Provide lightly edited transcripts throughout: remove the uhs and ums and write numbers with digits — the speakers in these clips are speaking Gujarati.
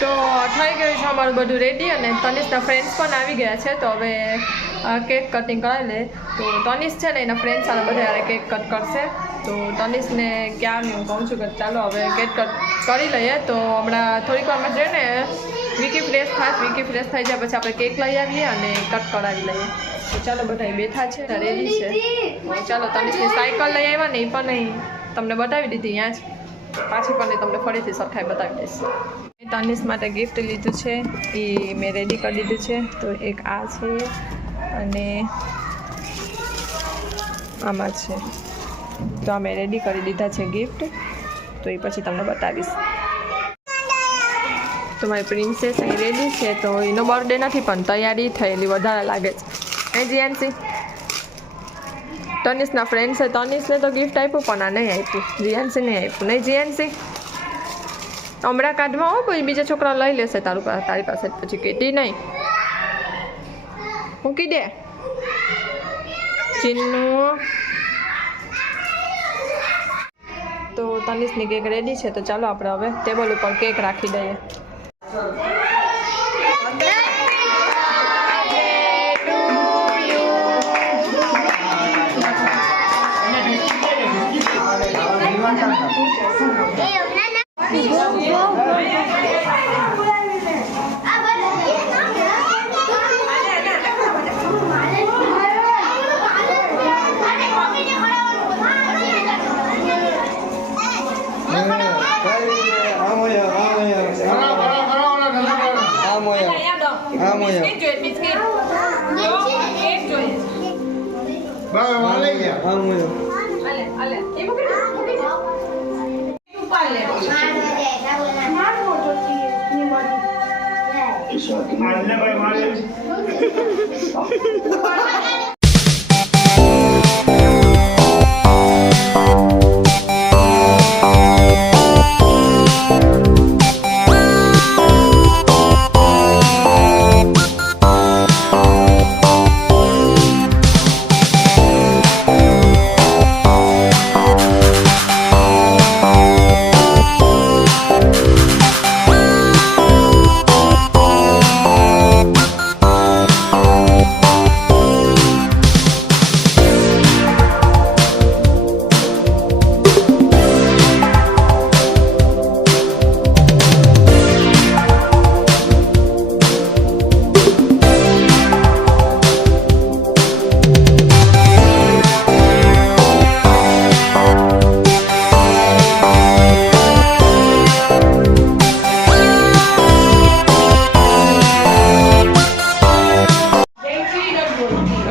તો થઈ ગયું છે અમારું બધું રેડી અને તનિષના ફ્રેન્ડ્સ પણ આવી ગયા છે. તો હવે કેક કટિંગ કરાવી લે. તો તનિષ છે ને એના ફ્રેન્ડ્સ સાથે બધા યારે કેક કટ કરશે. તો તનિષને ક્યારની હું કહું છું કે ચાલો હવે કેક કટ કરી લઈએ. તો હમણાં થોડીક વારમાં છે ને વિકી ફ્રેશ થઈ જાય પછી આપણે કેક લઈ આવીએ અને કટ કરાવી લઈએ. તો ચાલો બધા બેઠા છે રેડી છે. ચાલો તનિષની સાયકલ લઈ આવ્યા ને એ પણ નહીં તમને બતાવી દીધી અહીંયા જ. પાછી પણ તમને ફરીથી સરખાઈ બતાવી દઈશ. તનિષ માટે ગિફ્ટ લીધું છે એ મેં રેડી કરી દીધું છે. તો એક આ છે અને આમાં છે. તો અમે રેડી કરી દીધા છે ગિફ્ટ. તો એ પછી તમને બતાવીશ. તો મારી પ્રિન્સેસ અહીં રેડી છે. તો એનો બર્થડે નથી પણ તૈયારી થયેલી વધારે લાગે છે. જીયાનસી તનિષના ફ્રેન્ડ છે. તનિષને તો ગિફ્ટ આપ્યું પણ આ નહીં આપ્યું. જીયાનસી નહીં આપ્યું. નહીં જીયાનસી હમણાં કાઢવા હો કોઈ બીજા છોકરા લઈ લેશે તારી પાસે પછી કેટી નહીં મૂકી દે ચીનનું. તો તનિષની કેક રેડી છે. તો ચાલો આપણે હવે ટેબલ ઉપર કેક રાખી દઈએ.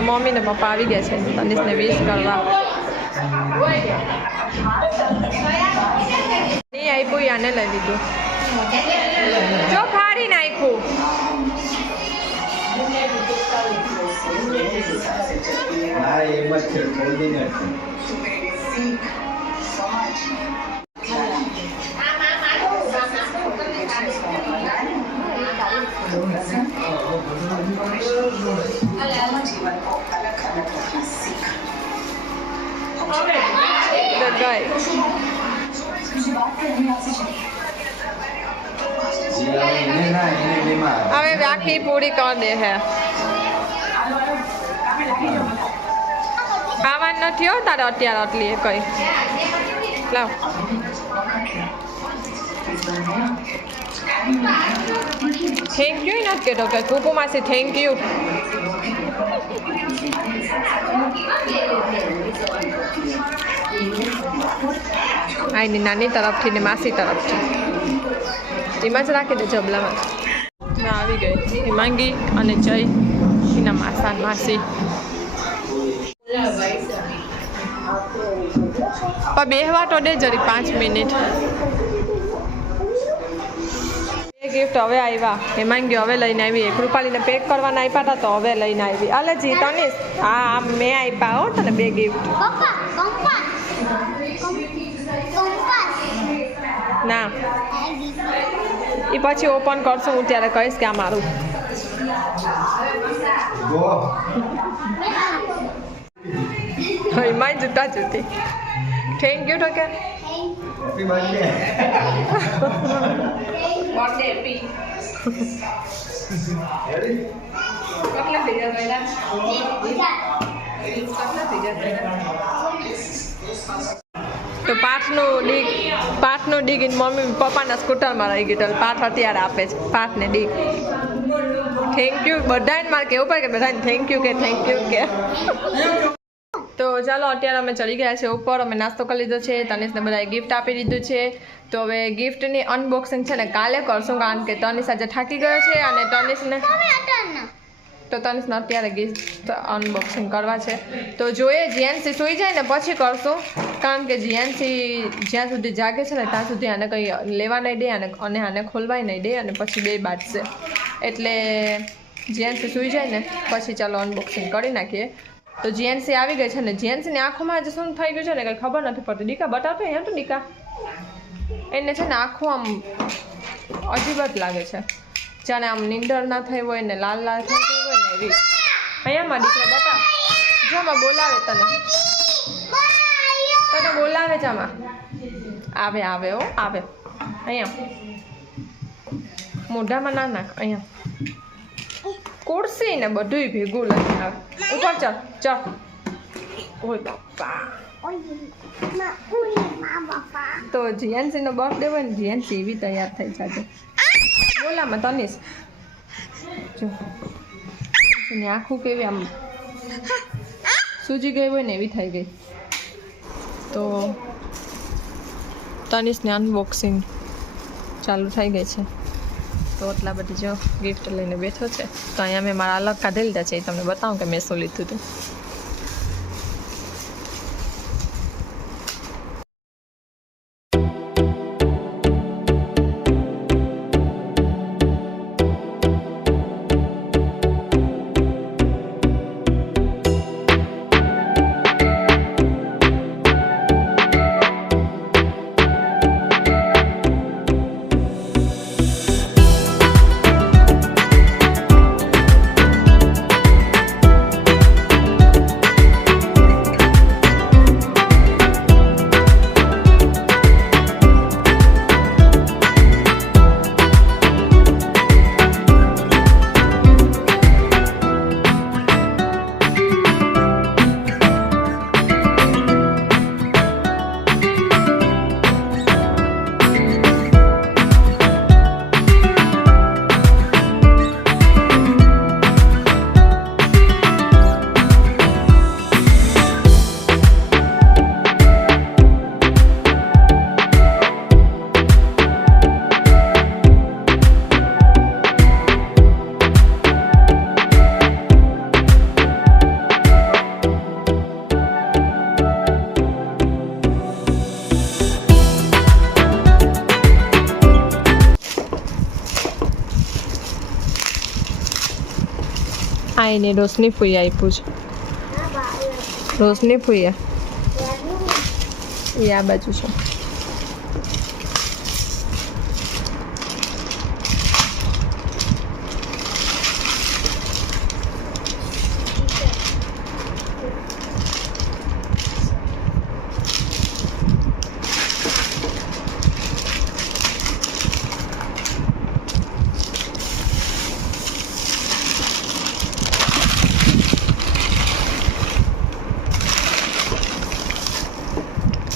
મમ્મી ને પપ્પા આવી ગયા છે તનિષને વિશ કરવા. નહીં આપ્યું આને લઈ લીધું. જો ફાડી નાખ્યું. હવે રાખી પૂરી કરી દે હે. ખાવાનું નથી હો તારે અત્યારે આટલી એ કઈ લાવ. થેન્ક યુ નથી કહેતો કે કુકુ માસી થેન્ક યુ. આઈની નાની તરફથી ને માસી તરફથી એમાં જ રાખી દે જબલામાં. આવી ગઈ હિમાંગી અને જય એના માસા માસી. પણ બેહવા તો દે જરી 5 મિનિટ. ગિફ્ટ હવે આવ્યા. હિમાંગી હવે લઈને આવી. કૃપાલીને પેક કરવાના આપ્યા હતા તો હવે લઈને આવી. અલજી તનિષ હા મેં આપ્યા હો તને 2 ગિફ્ટ. ના એ પછી ઓપન કરશું હું ત્યારે કહીશ કે આ મારું. હિમાંગ જૂતા જૂતી થેન્ક યુ તો કે બર્થડે હેપી કેટલા થઈ ગયા તો પાઠનો ડીગ મમ્મી પપ્પાના સ્કૂટરમાં રહી ગઈ તો પાઠ અત્યારે આપે છે પાઠને ડીગ થેન્ક યુ બધાને મારે કેવું પડે કે બધાને થેન્ક યુ કે તો ચાલો અત્યારે અમે ચડી ગયા છે ઉપર અમે નાસ્તો કરી લીધો છે તનિષને બધાએ ગિફ્ટ આપી દીધું છે તો હવે ગિફ્ટની અનબોક્સિંગ છે ને કાલે કરશું કારણ કે તનિષ આજે થાકી ગયો છે અને તનિષને અત્યારે ગિફ્ટ અનબોક્સિંગ કરવા છે તો જોઈએ જીએનસી સૂઈ જાય ને પછી કરશું કારણ કે જીએનસી જ્યાં સુધી જાગે છે ને ત્યાં સુધી આને કંઈ લેવા નહીં દે અને આને ખોલવાય નહીં દે અને પછી બે બાજશે એટલે જીએનસી સૂઈ જાય ને પછી ચાલો અનબોક્સિંગ કરી નાખીએ તો જીએનસી આવી ગઈ છે ને જીએનસીની આંખોમાં આજે શું થઈ ગયું છે ને કંઈ ખબર નથી પડતી દીકા બતાવતો અહીંયા તો દીકા એને છે ને આંખો આમ અજીબ જ લાગે છે જાણે આમ નીંદર ના થઈ હોય ને લાલ લાલ થઈ ગઈ હોય ને એવી અહીંયામાં દીકરા બતાવ જો આમાં બોલાવે તને બોલાવે છે આમાં આવે હો આવે અહીંયા મોઢામાં ના નાખ અહીંયા કુર્સી ને બધુંય ભેગું લઈને આવે ઉપર ચાલ ઓય બાપા તો જીએનસીનો બર્થડે હોય ને જીએનસી એવી તૈયાર થઈ જાય બોલામાં તનિષ જો આખું કેવી આમ સૂજી ગઈ હોય ને એવી થઈ ગઈ તો તનિષને અનબોક્સિંગ ચાલુ થઈ ગઈ છે તો એટલા બધી જો ગિફ્ટ લઈને બેઠો છે તો અહીંયા મેં મારા અલગ કાઢેલા છે એ તમને બતાવું કે મેં શું લીધું હતું આ એને રોશની ફૂઈ આપ્યું છે રોશની ફૂઈ એ આ બાજુ છે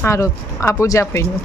સારું આ પૂજા ફઈનું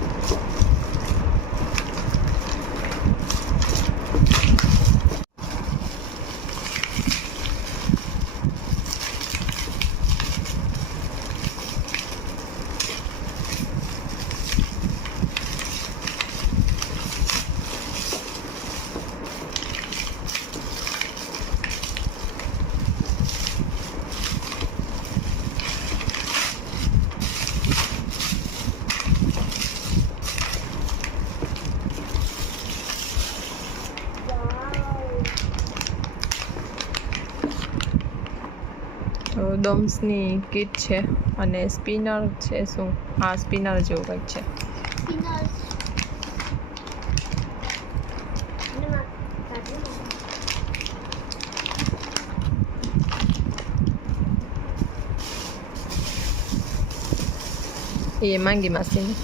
ડોમ્સની કીટ છે અને સ્પિનર છે શું હા સ્પિનર જેવું કંઈક છે એ માંગી માસીને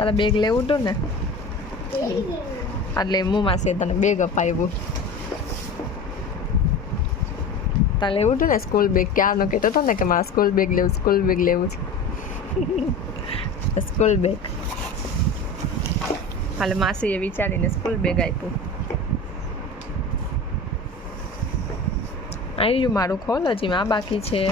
તારા બેગ લેવું હતું ને એટલે મુંમાં છે તને બેગ અપાવ્યું. તારે લેવું હતું ને સ્કૂલ બેગ, ક્યારનો કહેતો હતો ને કે મારે સ્કૂલ બેગ લેવું છે સ્કૂલ બેગ. હાલે માસીએ વિચારીને સ્કૂલ બેગ આપ્યું. આવી ગયું મારું, ખોલ, હજી માં બાકી છે.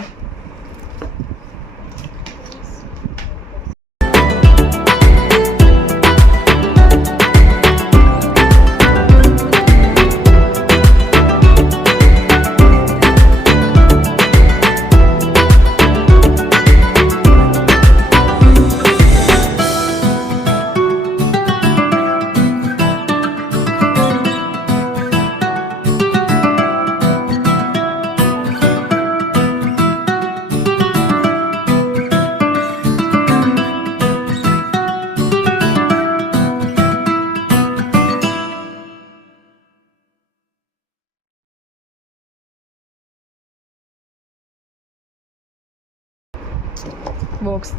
બોક્સ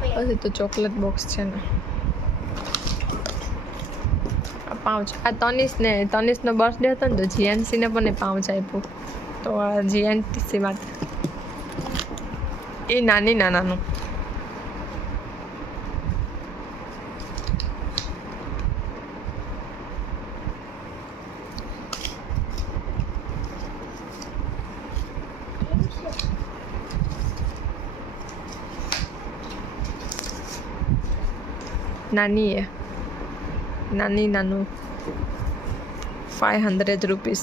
પછી તો ચોકલેટ બોક્સ છે ને પાઉચ. આ તનિષનો બર્થડે હતો ને તો જીએનસીને પણ પાઉચ આપ્યું. તો આ જીએનસી માટે એ નાનાનું નાનું 500 રૂપીસ.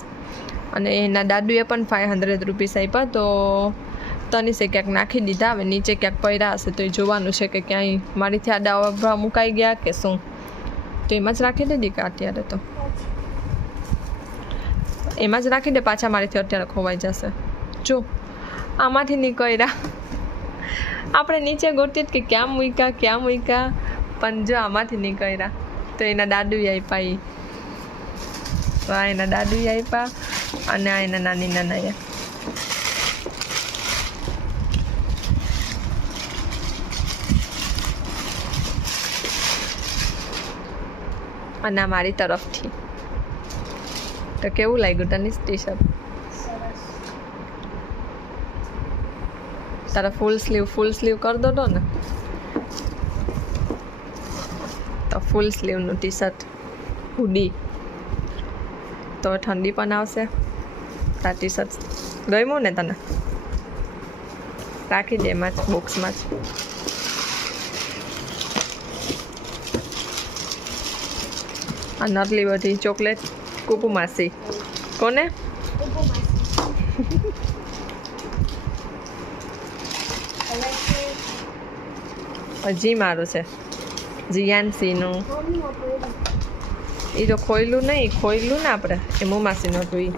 અને એના દાદુએ પણ 500 રૂપીસ આપ્યા. તો તનિષે ક્યાંક નાખી દીધા. હવે નીચે ક્યાંક પડ્યા હશે તો એ જોવાનું છે કે ક્યાંય મારીથી આ દાવા મુકાઈ ગયા કે શું. તો એમાં જ રાખી દીધી કે અત્યારે તો એમાં જ રાખી દે, પાછા મારીથી અત્યારે ખોવાઈ જશે. જો આમાંથી નીકળ્યા. આપણે નીચે ગોતીએ કે ક્યાં મૂક્યા પણ જો આમાંથી નીકળ્યા. તો એના દાદુએ આપ્યા. તો આ એના દાદુએ આપ્યા અને આ એના નાનાએ. અને આ મારી તરફથી. તો કેવું લાગ્યું તને ટી શર્ટ? તારા ફૂલ સ્લીવ કરી દો ને. તો ફૂલ સ્લીવનું ટી શર્ટ હુડી. તો ઠંડી પણ આવશે. આ ટી શર્ટ ગમ્યું ને તને? રાખી દે એમાં જ, બોક્સમાં જ. આ નટલી બધી ચોકલેટ કુકુ માસી. કોને? હજી મારું છે જીયાનસીનું. એ તો ખોયલું ને આપણે એ મોમાસીનું હતું. એ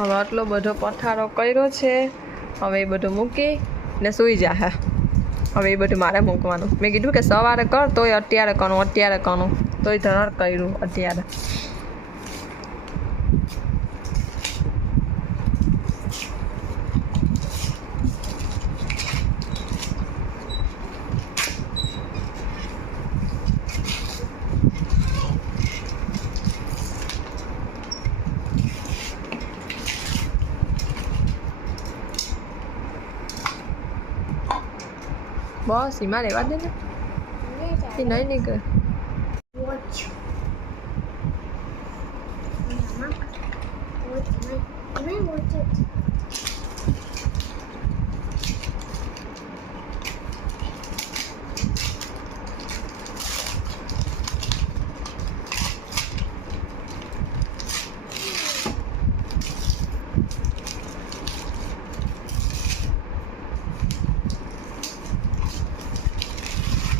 હવે આટલો બધો પથારો કર્યો છે. હવે એ બધું મૂકી ને સૂઈ જા. હવે એ બધું મારે મૂકવાનું. મેં કીધું કે સવારે કર, તોય અત્યારે કરું તોય ધર કર્યું અત્યારે. બસ એમાં રહેવા દે ને, એ નહીં નીકળે.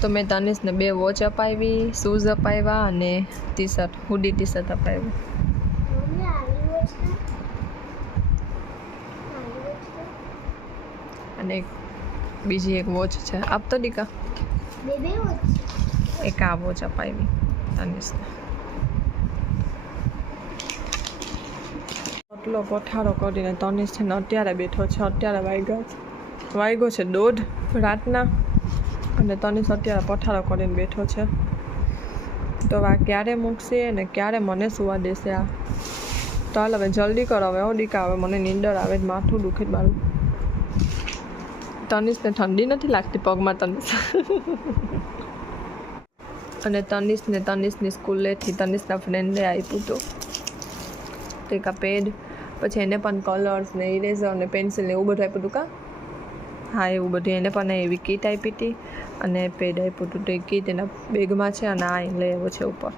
તો મેં તનિષને 2 વોચ અપાવી, શૂઝ અપાવ્યા અને ટી-શર્ટ, હુડી ટી-શર્ટ અપાવ્યું. અને બીજી એક વોચ છે. આપતો દીકા એક આ વોચ અપાવી તનિષને. આટલો પઠારો કરીને તનિષ છે ને અત્યારે બેઠો છે. અત્યારે વાગ્યો છે 1:30 રાતના અને તનિષ અત્યારે પઠારો કરીને બેઠો છે. તો આ ક્યારે મૂકશે ને ક્યારે મને સુવા દેશે? આ તો હાલ હવે જલ્દી કરો હવે. દીકા હવે મને નીંદર આવે જ, માથું દુખે જ મારું. તનિષને ઠંડી નથી લાગતી પગમાં? તનિષ અને તનિષને તનિષની સ્કૂલેથી તનિષના ફ્રેન્ડે આપ્યું હતું તો એક આ પેડ, પછી એને પણ કલર્સ ને ઇરેઝર ને પેન્સિલ ને એવું બધું આપ્યું હતું. કા હા એવું બધું. એને પણ એવી કીટ આપી હતી અને પેડ આપ્યું હતું. તો એ કીટ એના બેગમાં છે અને આ લઈ આવ્યો છે ઉપર.